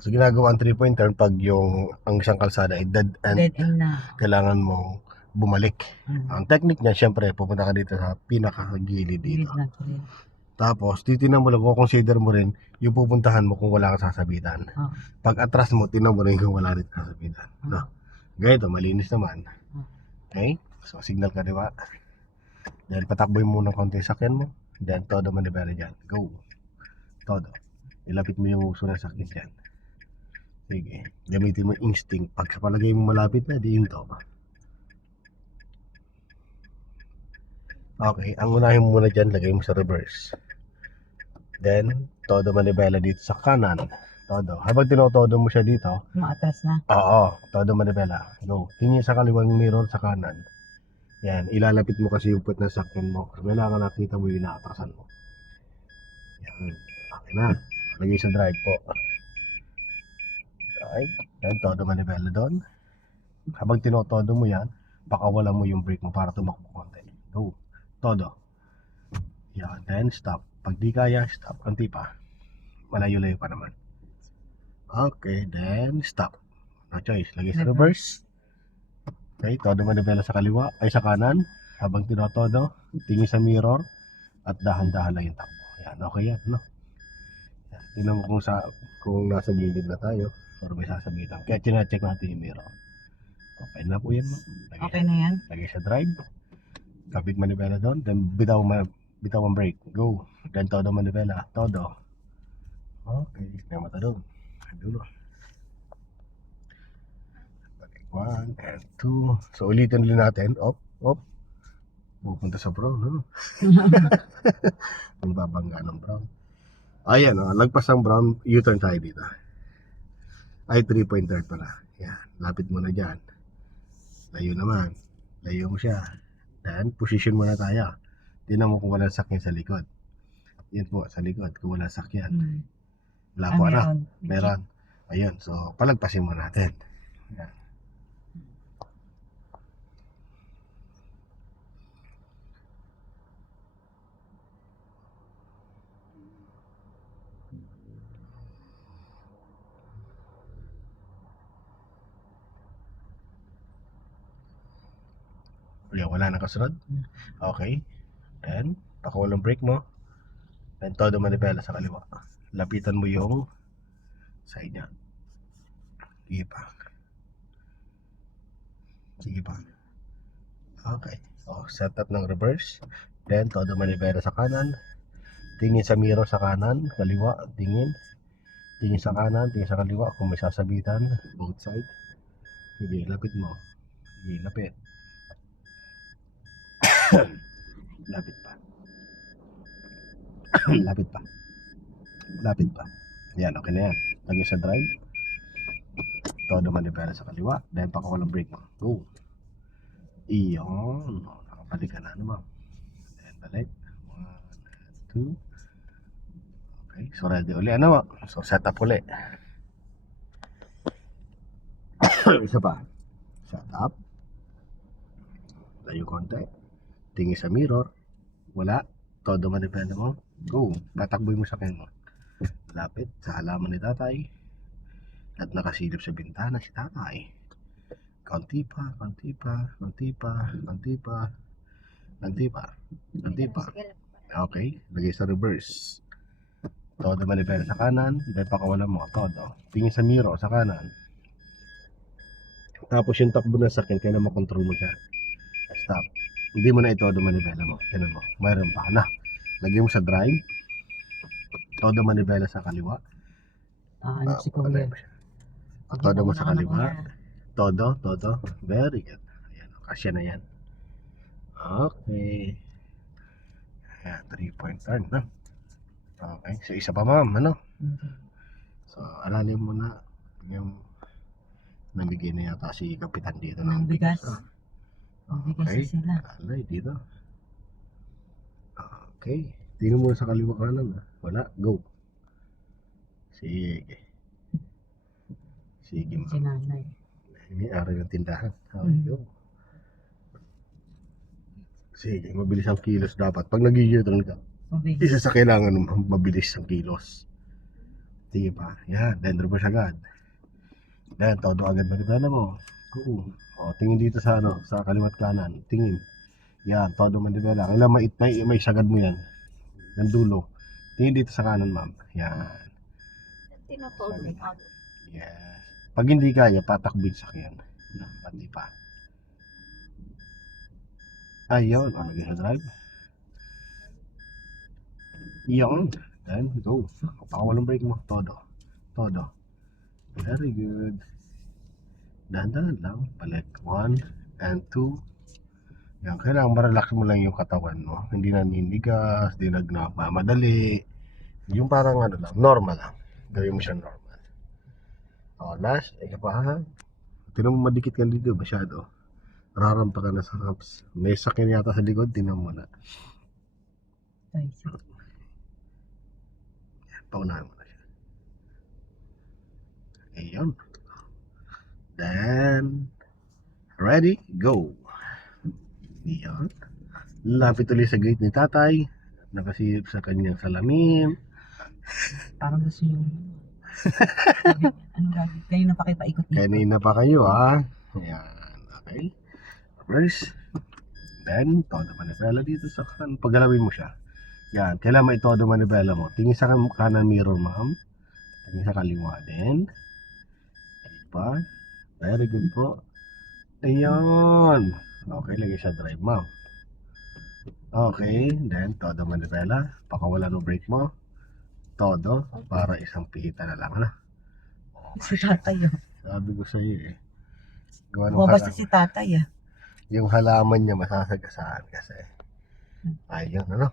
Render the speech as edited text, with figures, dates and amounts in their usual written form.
So ginagawa ang 3-point turn pag yung ang isang kalsada ay dead end, Dead end na. kailangan mong bumalik. Ang technique niya, syempre, pupunta ka dito sa pinakagilid dito. Gilid na to rin. Tapos, titignan mo lang, consider mo rin yung pupuntahan mo kung wala kang sasabitan. Oh. Pag atras mo, tingnan mo rin kung wala rin sasabitan. No? Ganito, malinis naman. Okay? So, signal ka, di ba? Then, patakboy mo ng konti sa sakyan mo. Then, todo manibela dyan. Go. Todo. Ilapit mo yung uso ng sakyan dyan. Sige. Gamitin mo instinct. Pag sa palagay mo malapit na, di yun to. Okay. Ang unahin mo muna dyan, lagay mo sa reverse. Then, todo manibela dito sa kanan. Todo. Habang tinotodo mo siya dito, Maatras na. oo, todo manibela. Go. Tingin sa kaliwang mirror sa kanan. Yan, ilalapit mo kasi yung puwet ng sakyan mo. Kailangan nakita mo yung inaatrasan mo. Yan. Okay na. Lagay sa drive po. Okay. Yan, todo manibela doon. Habang tinotodo mo yan, pakawalan mo yung brake mo para tumakbo konti. Go. Todo. Yan. Then, stop. Pag di kaya, stop. Kanti pa. Malayo-layo pa naman. Okay. Then, stop. No choice. Lagay sa reverse. Okay. Todo manibela sa kaliwa. Ay, sa kanan. Habang tinotodo, tingin sa mirror. At dahan-dahan lang yung takbo. Yan. Okay yan. No? Yan. Tingnan mo kung nasa gilid na tayo. Or may sasabitan. Kaya chine-check natin yung mirror. Okay na po yan. Lagay, Okay na yan. lagay sa drive. Kapit manibela doon. Then bitaw ang brake. Go. Then todo manibela. Todo. Okay. May mata doon. Dulo. Okay. 1 and 2. So ulitin ulit natin. Op. Pupunta sa brown. No? Ang babangga ng brown. Ayan. Lagpas ang brown. U-turn tayo dito. Ay, 3-point turn pala. Yan. Lapit mo na dyan. Layo naman. Layo mo siya. Then, position mo na tayo. Tingnan mo kung wala sakyan sa likod. Yan po, sa likod. Kung wala sakyan. Wala po, ano? Meron. Ayun. So, palagpasin mo natin. Yan. Wala na kasunod. Okay. Then, pakawalang brake mo. Then, todo manibela sa kaliwa. Lapitan mo yung side niya. Sige pa. Sige pa. Okay. So, set up ng reverse. Then, todo manibela sa kanan. Tingin sa mirror sa kanan. Kaliwa. Tingin. Tingin sa kanan. Tingin sa kaliwa. Kung may sasabitan. Both side. Sige, lapit mo. Sige, lapit. Lapit pa. Lapit pa. Lapit pa. Yan, okay na yan. Lagay sa drive. Todo manibela sa kaliwa. Then pakawalang brake mo. Go. Iyon. Nakabalik ka na naman. Then balik. 1, 2. Okay. So ready uli. Ano? So set up uli. Isa pa. Set up. Tayo konti. Tingin sa mirror. Wala. Todo manibela mo. Go. Tatakboy mo sa kanya mo. Lapit sa halaman ni tatay. At nakasilip sa bintana si tatay. Konti pa, konti pa, konti pa, konti pa, konti pa, konti pa. Okay, lagay sa reverse. Todo manibela sa kanan, then pakawalan mo, todo. Tingin sa mirror sa kanan. Tapos yung takbo ng sakyan, kaya na makontrol mo siya. Stop. Hindi mo na ito todo manibela mo. Tignan mo, mayroon pa na. Lagay mo sa drive. Todo manibela sa kaliwa. Ano si Kuya? Todo mo sa kaliwa. Todo. Very good. Ayan, kasya na yan. Okay. Ayan, 3-point turn, no? Okay, so isa pa ma'am, ano? So, alalim mo na yung namigay na yata si Kapitan dito ng bigas. Okay, alay dito. Okay, tingnan mo sa kaliwa kanan. Wala, go. Sige. Sige ma'am. Si nanay. Ini araw ng tindahan. Go. Sige, mabilis ang kilos dapat. Pag nag-u-turn ka, isa sa kailangan mabilis ang kilos. Sige pa. Yan. Then reverse agad. Then todo agad manibela mo. Go. O, tingin dito sa ano, sa kaliwat kanan. Tingin. Yan, todo manibela. Kailangan may sagad mo yan. Ng dulo. Tingin dito sa kanan, ma'am. Yan. Tinatawag out. Yes. Pag hindi kaya, patakbin sa yan. No, pati pa. Ayun, o, lagay sa drive. Yun. Then, go. Pakawalang brake mo. Todo. Todo. Very good. Dahan-dahan lang. Balik. 1 and 2. Yan. Kailangan marelax mo lang yung katawan mo. Hindi na ninigas, hindi nagmamadali. Yung parang ano lang, normal lang. Gawin mo siya normal. O, last. Ika pa ha. Tinan mo madikit ka dito. Masyado. Rarampa ka na sa humps. May sakyan yata sa likod. Tinan mo na. Ay, sige. Paunahan mo na siya. Ayun. Then, ready, go. Ayun. Lapit ulit sa gate ni tatay. Nakasilip sa kanyang salamin. Parang gusto yung... ano gagawin? Kanina pa kayo paikot-ikot. Kanina pa kayo ha. Ayan. Okay. First. Then, todo manibela dito sa kanan. Paggalawin mo siya. Yan. Kailangan maitodo manibela mo. Tingin sa kanan mirror, ma'am. Tingin sa kaliwa din. Pa. Very good po. Ayun. Okay, lagay sa drive, ma'am. Okay. Then, todo manibela. Pakawala ng brake mo. Todo. Para isang pihita na lang. Ano? Si tatay, oh. Sabi ko sa iyo eh. Gawa ng Bumabasta halaman. si tatay, ah. Yung halaman niya masasagasaan kasi. Ayun, ano?